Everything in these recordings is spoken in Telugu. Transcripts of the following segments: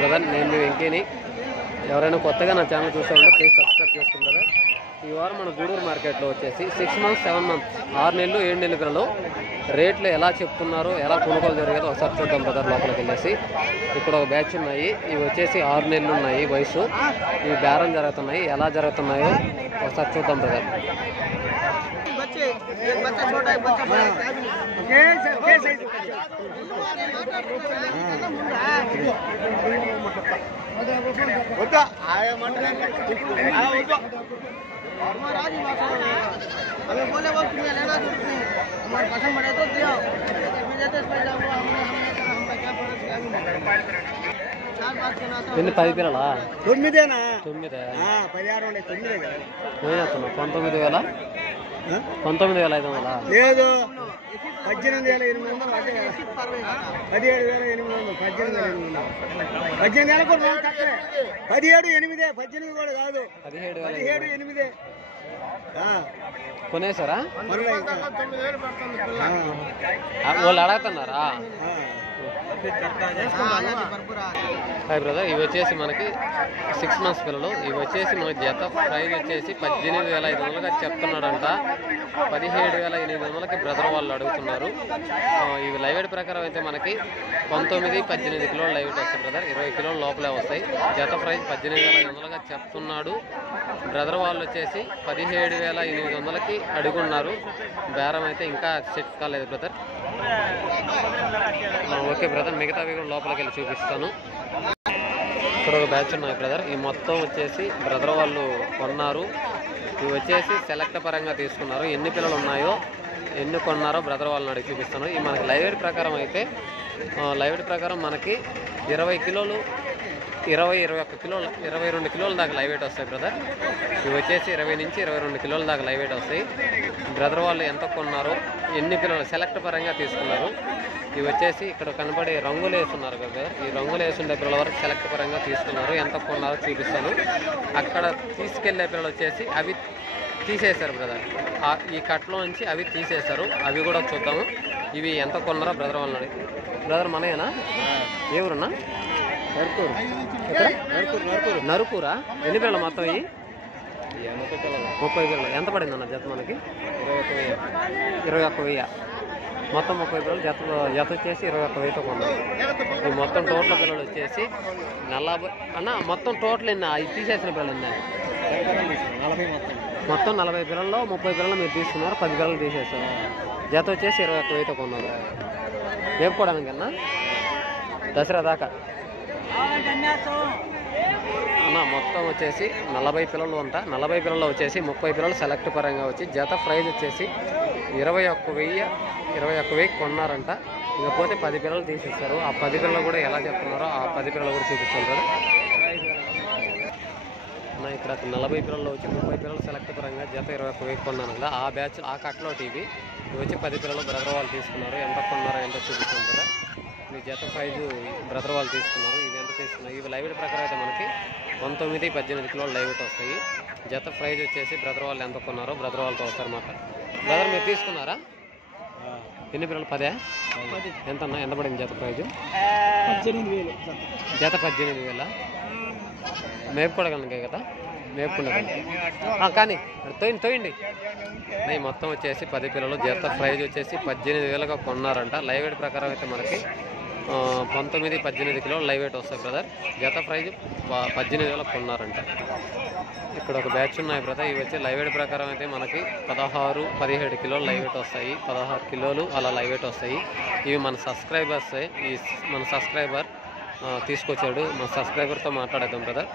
బ్రదర్, నేను మీ వెంకీని. ఎవరైనా కొత్తగా నా ఛానల్ చూస్తూ ఉంటే ప్లీజ్ సబ్స్క్రైబ్ చేసుకోండి బ్రదర్. ఈ వారం మన గూడూరు మార్కెట్లో వచ్చేసి 6 months 7 months 6 నెలలు 7 నెలల పిల్లలు రేట్లు ఎలా చెప్తున్నారో, ఎలా కొనుగోలు జరిగేదో ఒకసారి చూద్దాం బ్రదర్. లోపలికి వెళ్ళేసి ఇక్కడ ఒక బ్యాచ్ ఉన్నాయి. ఇవి వచ్చేసి 6 నెలలు ఉన్నాయి వయసు. ఇవి బేరం జరుగుతున్నాయి. ఎలా జరుగుతున్నాయో ఒకసారి చూద్దాం బ్రదర్. हमें बोले वो तुम्हें लेना जो हमारे पसंद पड़े तो दिया देते पैसा हुआ हमने क्या ఎన్ని 10 పిల్లలా? 9 19,500 19,500 లేదు 18,800 17,800 18,000 కూడా తక్కువే 17,800 18 కూడా కాదు 17,800 కొనేసారా? వాళ్ళు అడుగుతున్నారా? హాయ్ బ్రదర్, ఇవి వచ్చేసి మనకి 6 months పిల్లలు. ఇవి వచ్చేసి మన జత ప్రైజ్ వచ్చేసి 18,500గా చెప్తున్నాడంట. 17,800కి బ్రదర్ వాళ్ళు అడుగుతున్నారు. ఇవి లైవ్ వెయిట్ ప్రకారం అయితే మనకి 19-18 కిలోలు లైవ్ వెయిట్ వస్తాయి బ్రదర్. 20 కిలోల లోపలే వస్తాయి. జత ప్రైజ్ 18,500గా చెప్తున్నాడు. బ్రదర్ వాళ్ళు వచ్చేసి 17,800కి అడుగున్నారు. బేరం అయితే ఇంకా సెట్ కాలేదు బ్రదర్. ఓకే బ్రదర్, మిగతావి కూడా లోపలికి వెళ్ళి చూపిస్తాను. ఇక్కడ ఒక బ్యాచ్ ఉన్నాయి బ్రదర్. ఈ మొత్తం వచ్చేసి బ్రదర్ వాళ్ళు కొన్నారు. ఇవి వచ్చేసి సెలెక్ట్ పరంగా తీసుకున్నారు. ఎన్ని పిల్లలు ఉన్నాయో, ఎన్ని కొన్నారో బ్రదర్ వాళ్ళని అడిగి చూపిస్తాను. ఈ మనకి లైవ్ వెయిట్ ప్రకారం అయితే లైవ్ వెయిట్ ప్రకారం మనకి 20 కిలోలు 21 కిలోలు 22 కిలోల దాకా లైవ్ వెయిట్ వస్తాయి బ్రదర్. ఇవి వచ్చేసి 20 నుంచి 22 కిలోల దాకా లైవ్ వెయిట్ వస్తాయి. బ్రదర్ వాళ్ళు ఎంత కొన్నారో, ఎన్ని పిల్లలు సెలెక్ట్ పరంగా తీసుకున్నారు. ఇవి వచ్చేసి ఇక్కడ కనబడే రంగులు వేస్తున్నారు కదా, ఈ రంగులు వేసుండే పిల్లల వరకు సెలెక్ట్ పరంగా తీసుకున్నారు. ఎంత కొన్నారో చూపిస్తాను. అక్కడ తీసుకెళ్లే పిల్లలు వచ్చేసి అవి తీసేశారు బ్రదర్. ఈ కట్లో నుంచి అవి తీసేశారు. అవి కూడా చూద్దాము. ఇవి ఎంత కొన్నారో బ్రదర్ వాళ్ళని. బ్రదర్ మనయేనా? ఏ ఊరన్నా? నరుకూరా? ఎన్ని పిల్లలు మొత్తం? ఇవి 30 పిల్లలు. ఎంత పడింది అన్న జత మనకి? 21,000. మొత్తం 30 పిల్లలు. జత వచ్చేసి 21,000తో కొన్నారు. ఈ మొత్తం టోటల్ పిల్లలు వచ్చేసి 40 అన్న. మొత్తం టోటల్ ఎన్ని తీసేసిన పిల్లలు ఎన్ని? మొత్తం 40 పిల్లల్లో 30 పిల్లలు మీరు తీసుకున్నారు. 10 పిల్లలు తీసేస్తారు. జత వచ్చేసి 21,000తో కొన్నారు. వేపుకోవడానికి కన్నా దసరా దాకా అన్న. మొత్తం వచ్చేసి 40 పిల్లలు అంట. 40 పిల్లలు వచ్చేసి 30 పిల్లలు సెలెక్ట్ పరంగా వచ్చి జత ప్రైజ్ వచ్చేసి 21,000 కొన్నారంట. ఇకపోతే 10 పిల్లలు తీసేస్తారు. ఆ 10 పిల్లలు కూడా ఎలా చెప్తున్నారో ఆ 10 పిల్లలు కూడా చూపిస్తుంటారు. ఇక్కడ 40 పిల్లలు వచ్చి 30 పిల్లలు సెలెక్ట్ పరంగా జత 21,000 కొన్నాను కదా. ఆ బ్యాచ్ ఆ కట్లో టీవీ ఇవి వచ్చి 10 పిల్లలు బ్రదర్ వాళ్ళు తీసుకున్నారు. ఎంత కొన్నారో ఎంత చూపిస్తుంటారా. ఈ జత ప్రైజు బ్రదర్ వాళ్ళు తీసుకున్నారు. ఇవి ఎంత తీసుకున్నారు? ఇవి లైవ్ వెయిట్ ప్రకారం అయితే మనకి 19-18 కిలోలు లైవ్ వెయిట్ వస్తాయి. జత ప్రైజ్ వచ్చేసి బ్రదర్ వాళ్ళు ఎంత కొన్నారో బ్రదర్ వాళ్ళతో వస్తారు మాట. బ్రదర్ మీరు తీసుకున్నారా? ఎన్ని పిల్లలు? 10. ఎంత అన్నా? ఎంత పడింది జత ప్రైజు? 18,000. జత 18,000. మేపుకోవడానికి కదా, మేపుకునేదానికి. కానీ తోయండి. మొత్తం వచ్చేసి 10 పిల్లలు. జత ప్రైజ్ వచ్చేసి 18,000గా కొన్నారంట. లైవ్ వెయిట్ ప్రకారం అయితే మనకి 19-18 కిలోలు లైవ్ వెయిట్ వస్తాయి బ్రదర్. జత ప్రైజ్ 18,000 కొన్నారంట. ఇక్కడ ఒక బ్యాచ్ ఉన్నాయి బ్రదర్. ఇవి వచ్చి లైవ్ వెయిట్ ప్రకారం అయితే మనకి 16-17 కిలోలు లైవ్ వెయిట్ వస్తాయి. 16 కిలోలు అలా లైవ్ వెయిట్ వస్తాయి. ఇవి మన సబ్స్క్రైబర్స్. మన సబ్స్క్రైబర్ తీసుకొచ్చాడు. మన సబ్స్క్రైబర్తో మాట్లాడేద్దాం బ్రదర్.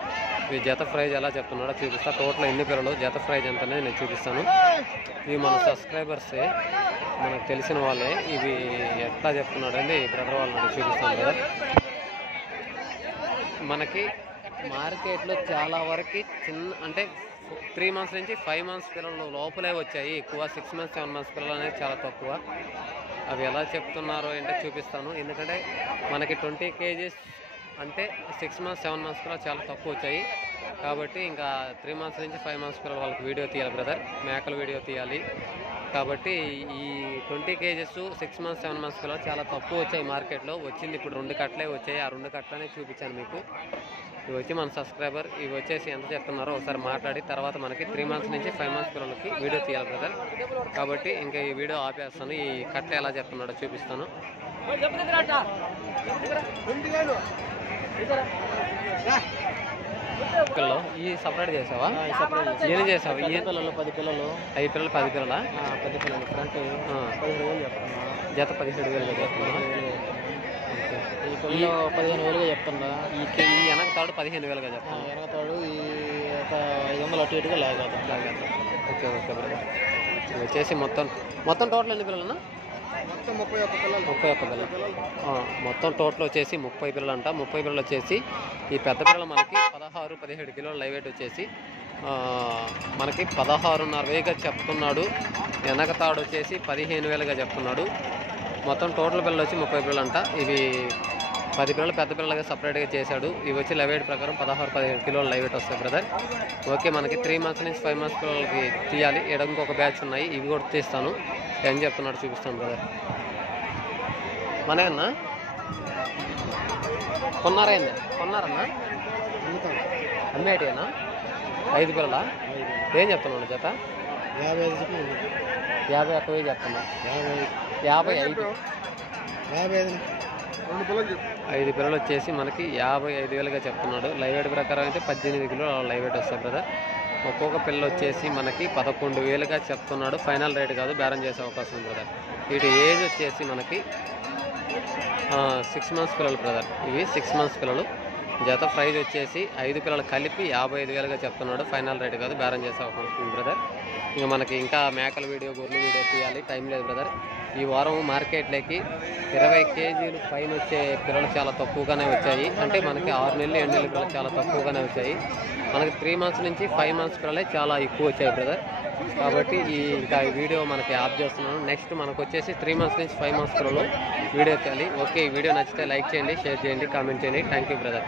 ఈ జత ప్రైజ్ ఎలా చెప్తున్నాడో చూపిస్తా. టోటల్ ఎన్ని పిల్లలు, జత ప్రైజ్ ఎంత అనేది నేను చూపిస్తాను. ఇవి మన సబ్స్క్రైబర్సే, మనకు తెలిసిన వాళ్ళే. ఇవి ఎట్లా చెప్తున్నాడు అని బ్రదర్ వాళ్ళని చూపిస్తాను బ్రదర్. మనకి మార్కెట్లో చాలా వరకు అంటే 3 months నుంచి 5 months పిల్లలు లోపలే వచ్చాయి. ఎక్కువ 6 months 7 months పిల్లలు అనేది చాలా తక్కువ. అవి ఎలా చెప్తున్నారో అంటే చూపిస్తాను. ఎందుకంటే మనకి 20 kgs అంటే 6 months 7 months పిల్లలు చాలా తక్కువ వచ్చాయి. కాబట్టి ఇంకా 3 months నుంచి 5 months పిల్లలు వాళ్ళకి వీడియో తీయాలి బ్రదర్. మేకల వీడియో తీయాలి. కాబట్టి ఈ 20 kgs 6 months 7 months పిల్లలు చాలా తక్కువ వచ్చాయి మార్కెట్లో. వచ్చింది ఇప్పుడు 2 కట్టలే వచ్చాయి. ఆ 2 కట్టలనే చూపించాను మీకు. ఇవి వచ్చి మన సబ్స్క్రైబర్ ఇవి వచ్చేసి ఎంత చెప్తున్నారో ఒకసారి మాట్లాడి తర్వాత మనకి 3 months నుంచి 5 months పిల్లలకి వీడియో తీయాలి బ్రదర్. కాబట్టి ఇంకా ఈ వీడియో ఆపేస్తాను. ఈ కట్ట ఎలా చెప్తున్నాడో చూపిస్తాను. పిల్లలు ఈ సపరేట్ చేసావా? ఏం చేసావు? ఈ పిల్లలు 10 పిల్లలు 5 పిల్లలు 10 పిల్లలా? 10 పిల్లలు ఫ్రంట్ 15,000 చెప్తున్నా. జత 17,000 చెప్తున్నా. ఈ పిల్లలు 15,000గా చెప్తున్నా. ఈ వెనక తాడు 15,000గా చెప్తాను. వెనకతాడు ఈ ఒక 500 అటు ఇటుగా లాగేద్దాం. Okay okay brother. ఇవి వచ్చేసి మొత్తం టోటల్ ఎన్ని పిల్లలన్నా? మొత్తం 31 పిల్లలు. 31 పిల్లలు. మొత్తం టోటల్ వచ్చేసి 30 పిల్లలు అంట. 30 పిల్లలు వచ్చేసి ఈ పెద్ద పిల్లలు మనకి 16-17 కిలోలు లైవ్ వెయిట్ వచ్చేసి మనకి 16,500గా చెప్తున్నాడు. వెనక తాడు వచ్చేసి 15,000గా చెప్తున్నాడు. మొత్తం టోటల్ పిల్లలు వచ్చి 30 పిల్లలు అంట. ఇవి 10 పిల్లలు పెద్ద పిల్లలుగా సపరేట్గా చేశాడు. ఇవి వచ్చి లైవ్ వెయిట్ ప్రకారం 16-17 కిలోలు లైవ్ వెయిట్ వస్తాయి బ్రదర్. ఓకే, మనకి 3 months నుంచి 5 months పిల్లలకి తీయాలి. ఇక్కడ ఇంకొక బ్యాచ్ ఉన్నాయి, ఇవి కూడా తీస్తాను. ఏం చెప్తున్నాడు చూపిస్తాను బ్రదర్. మనమన్నా కొన్నారన్నా? అమ్మేటినా? 5 పిల్లలా? ఏం చెప్తున్నాడు జత? 51,000 చెప్తున్నా. 55 5 పిల్లలు వచ్చేసి మనకి 55,000గా చెప్తున్నాడు. లైవ్ వెయిట్ ప్రకారం అయితే 18 కిలోలు లైవ్ వెయిట్ వస్తాయి బ్రదర్. ఒక్కొక్క పిల్ల వచ్చేసి మనకి 11,000గా చెప్తున్నాడు. ఫైనల్ రేట్ కాదు, బేరం చేసే అవకాశం ఉంది బ్రదర్. వీటి ఏజ్ వచ్చేసి మనకి 6 months పిల్లలు బ్రదర్. ఇవి 6 months పిల్లలు. జత ప్రైజ్ వచ్చేసి 5 పిల్లలు కలిపి 55,000గా చెప్తున్నాడు. ఫైనల్ రేట్ కాదు, బేరం చేసే అవకాశం ఉంది బ్రదర్. ఇంకా మనకి ఇంకా మేకల వీడియో గొర్రెల వీడియో తీయాలి, టైం లేదు బ్రదర్. ఈ వారం మార్కెట్లోకి 20 kgs పైన వచ్చే పిల్లలు చాలా తక్కువగానే వచ్చాయి. అంటే మనకి 6 నెలలు 7 నెలల పిల్లలు చాలా తక్కువగానే వచ్చాయి. మనకి 3 months నుంచి 5 months పిల్లలే చాలా ఎక్కువ వచ్చాయి బ్రదర్. కాబట్టి ఇంకా ఈ వీడియో మనకి ఆఫ్ చేస్తున్నాను. నెక్స్ట్ మనకు వచ్చేసి 3 months నుంచి 5 months పిల్లలు వీడియో తీయాలి. ఓకే, ఈ వీడియో నచ్చితే లైక్ చేయండి, షేర్ చేయండి, కామెంట్ చేయండి. Thank you brother.